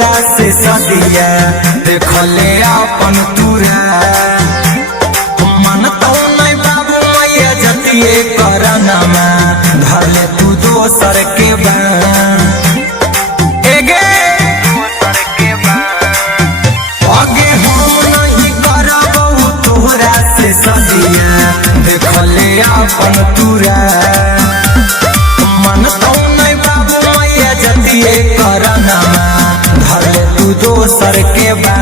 तोहरा से सदिया देखले अपन तुरा मन तो नहीं बाबू मैया जतिए करनमा धरले तू दोसर के बा अपन तुरा मन तो नहीं बाबू मैया जतिए करनमा धरले तू दोसर के बा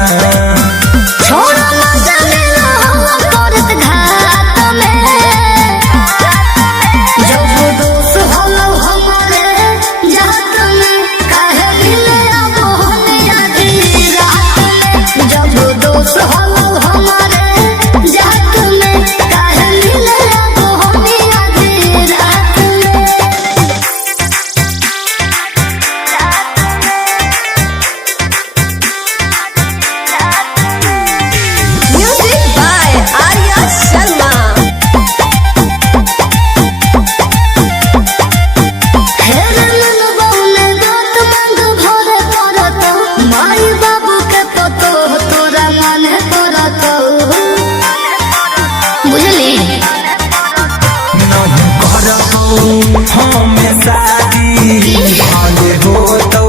हमें शादी भाले हो तो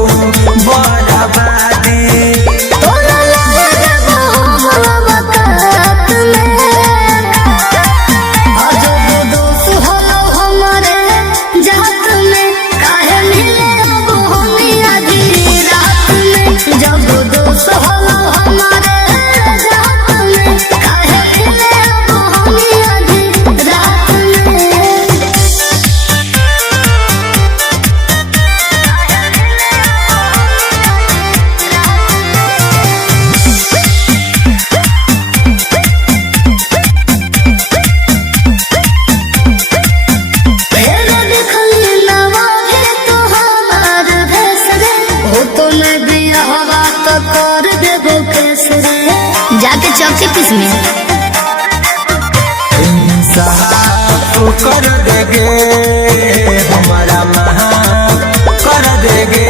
बराबादी जाके चौकी पीस में तो कर देगे हमारा महा कर देगे